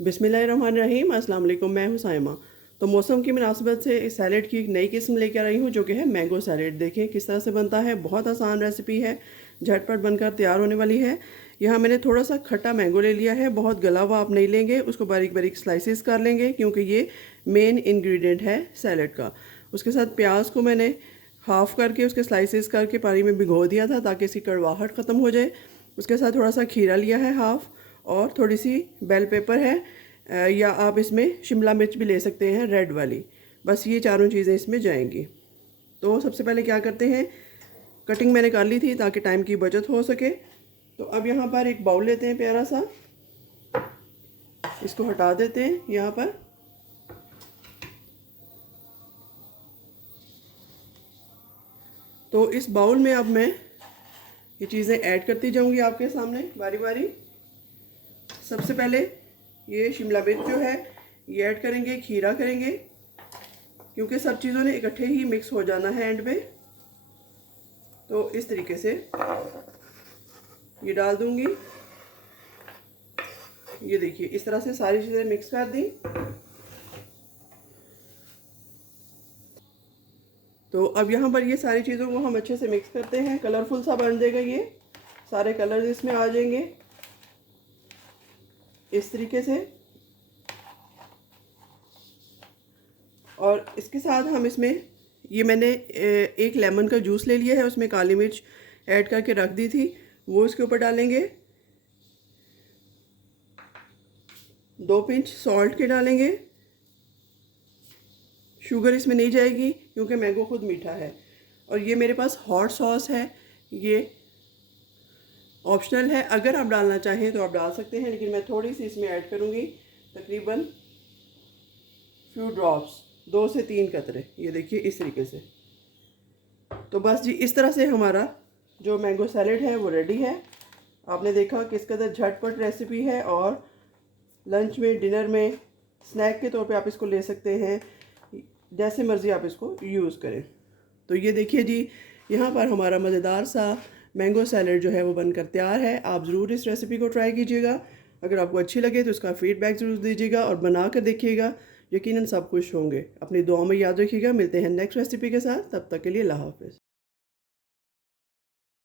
बिस्मिल्लाहिर्रहमानिर्रहीम, अस्सलाम वालेकुम। मैं हूँ साइमा। तो मौसम की मुनासिबत से इस सैलेड की एक नई किस्म लेकर आई हूँ जो कि है मैंगो सैलेड। देखें किस तरह से बनता है, बहुत आसान रेसिपी है, झटपट बनकर तैयार होने वाली है। यहाँ मैंने थोड़ा सा खट्टा मैंगो ले लिया है, बहुत गला हुआ आप नहीं लेंगे, उसको बारीक बारीक स्लाइसिस कर लेंगे क्योंकि ये मेन इंग्रेडिएंट है सैलेड का। उसके साथ प्याज को मैंने हाफ़ करके उसके स्लाइसिस करके पानी में भिगो दिया था ताकि इसकी कड़वाहट ख़त्म हो जाए। उसके साथ थोड़ा सा खीरा लिया है हाफ़, और थोड़ी सी बेल पेपर है, या आप इसमें शिमला मिर्च भी ले सकते हैं रेड वाली। बस ये चारों चीज़ें इसमें जाएंगी। तो सबसे पहले क्या करते हैं, कटिंग मैंने कर ली थी ताकि टाइम की बचत हो सके। तो अब यहाँ पर एक बाउल लेते हैं प्यारा सा, इसको हटा देते हैं यहाँ पर। तो इस बाउल में अब मैं ये चीज़ें ऐड करती जाऊंगी आपके सामने बारी बारी। सबसे पहले ये शिमला मिर्च जो है ये ऐड करेंगे, खीरा करेंगे क्योंकि सब चीज़ों ने इकट्ठे ही मिक्स हो जाना है एंड में। तो इस तरीके से ये डाल दूंगी। ये देखिए इस तरह से सारी चीज़ें मिक्स कर दी। तो अब यहाँ पर ये सारी चीज़ों को हम अच्छे से मिक्स करते हैं। कलरफुल सा बन जाएगा, ये सारे कलर्स इसमें आ जाएंगे इस तरीके से। और इसके साथ हम इसमें ये मैंने एक लेमन का जूस ले लिया है, उसमें काली मिर्च ऐड करके रख दी थी, वो इसके ऊपर डालेंगे। 2 पिंच सॉल्ट के डालेंगे। शुगर इसमें नहीं जाएगी क्योंकि मैंगो खुद मीठा है। और ये मेरे पास हॉट सॉस है, ये ऑप्शनल है, अगर आप डालना चाहें तो आप डाल सकते हैं, लेकिन मैं थोड़ी सी इसमें ऐड करूँगी, तकरीबन फ्यू ड्रॉप्स, 2 से 3 कतरे। ये देखिए इस तरीके से। तो बस जी इस तरह से हमारा जो मैंगो सैलेड है वो रेडी है। आपने देखा किस कदर झटपट रेसिपी है, और लंच में, डिनर में, स्नैक के तौर पे आप इसको ले सकते हैं, जैसे मर्ज़ी आप इसको यूज़ करें। तो ये देखिए जी, यहाँ पर हमारा मज़ेदार सा मैंगो सैलेड जो है वो बनकर तैयार है। आप ज़रूर इस रेसिपी को ट्राई कीजिएगा। अगर आपको अच्छी लगे तो उसका फ़ीडबैक ज़रूर दीजिएगा और बना कर देखिएगा, यकीनन सब खुश होंगे। अपनी दुआ में याद रखिएगा। मिलते हैं नेक्स्ट रेसिपी के साथ, तब तक के लिए अल्लाह हाफ़िज़।